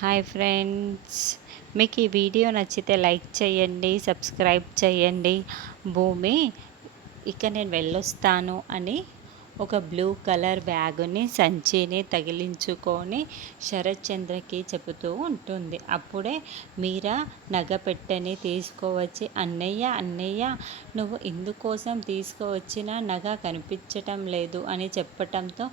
Hi friends, మీకు ఈ video నచ్చితే లైక్ చేయండి, సబ్స్క్రైబ్ చేయండి. భూమి ఇక నేను వెళ్ళొస్తాను అని ఒక బ్లూ కలర్ బ్యాగుని సంచిని తగిలించుకొని శరత్చంద్రకి చెబుతూ ఉంటుంది. అప్పుడే మీరా నగపెట్టెని తీసుకువచ్చి, అన్నయ్య అన్నయ్య, నువ్వు ఇందుకోసం తీసుకువచ్చిన నగ కనిపించటం లేదు అని చెప్పటంతో,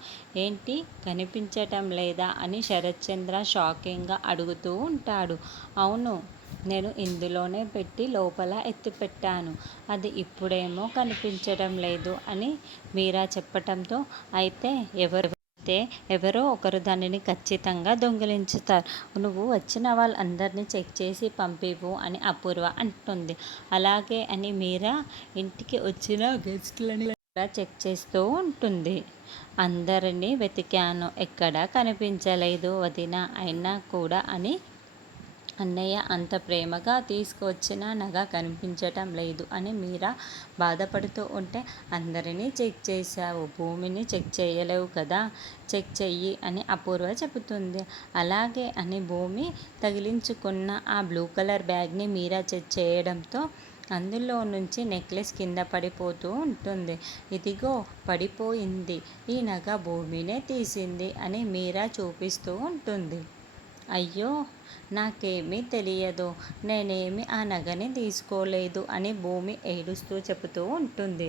ఏంటి కనిపించటం లేదా అని శరత్చంద్ర షాకింగ్గా అడుగుతూ ఉంటాడు. అవును, నేను ఇందులోనే పెట్టి లోపల ఎత్తిపెట్టాను, అది ఇప్పుడేమో కనిపించడం లేదు అని మీరా చెప్పటంతో, అయితే ఎవరో ఒకరు దానిని ఖచ్చితంగా దొంగిలించుతారు, నువ్వు వచ్చిన వాళ్ళందరినీ చెక్ చేసి పంపివు అని అపూర్వ అంటుంది. అలాగే అని మీరా ఇంటికి వచ్చిన గెస్ట్లని చెక్ చేస్తూ ఉంటుంది. అందరినీ వెతికాను, ఎక్కడా కనిపించలేదు వదిన, అయినా కూడా అని అన్నయ్య అంత ప్రేమగా తీసుకువచ్చిన నగ కనిపించటం లేదు అని మీరా బాధపడుతూ ఉంటే, అందరినీ చెక్ చేశావు, భూమిని చెక్ చేయలేవు కదా, చెక్ చెయ్యి అని అపూర్వ చెబుతుంది. అలాగే అని భూమి తగిలించుకున్న ఆ బ్లూ కలర్ బ్యాగ్ని మీరా చెక్ చేయడంతో అందులో నుంచి నెక్లెస్ కింద పడిపోతూ ఉంటుంది. ఇదిగో పడిపోయింది, ఈ నగ భూమినే తీసింది అని మీరా చూపిస్తూ ఉంటుంది. అయ్యో, నాకేమీ తెలియదు, నేనేమి ఆ నగని తీసుకోలేదు అని భూమి ఏడుస్తూ చెబుతూ ఉంటుంది.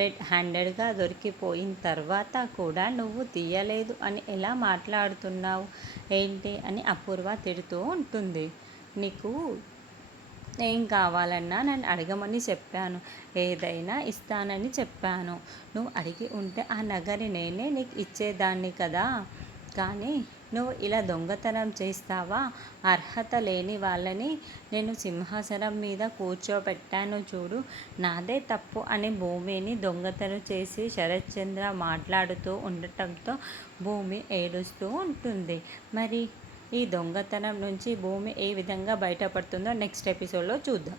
రెడ్ హ్యాండెడ్గా దొరికిపోయిన తర్వాత కూడా నువ్వు తీయలేదు అని ఎలా మాట్లాడుతున్నావు ఏంటి అని అపూర్వ తిడుతూ ఉంటుంది. నీకు ఏం కావాలన్నా నన్ను అడగమని చెప్పాను, ఏదైనా ఇస్తానని చెప్పాను, నువ్వు అడిగి ఉంటే ఆ నగని నేనే నీకు ఇచ్చేదాన్ని కదా, కానీ నువ్వు ఇలా దొంగతనం చేస్తావా, అర్హత లేని వాళ్ళని నేను సింహాసనం మీద కూర్చోబెట్టాను చూడు, నాదే తప్పు అని భూమిని దొంగతనం చేసి శరత్చంద్ర మాట్లాడుతూ ఉండటంతో భూమి ఏడుస్తూ ఉంటుంది. మరి ఈ దొంగతనం నుంచి భూమి ఏ విధంగా బయటపడుతుందో నెక్స్ట్ ఎపిసోడ్లో చూద్దాం.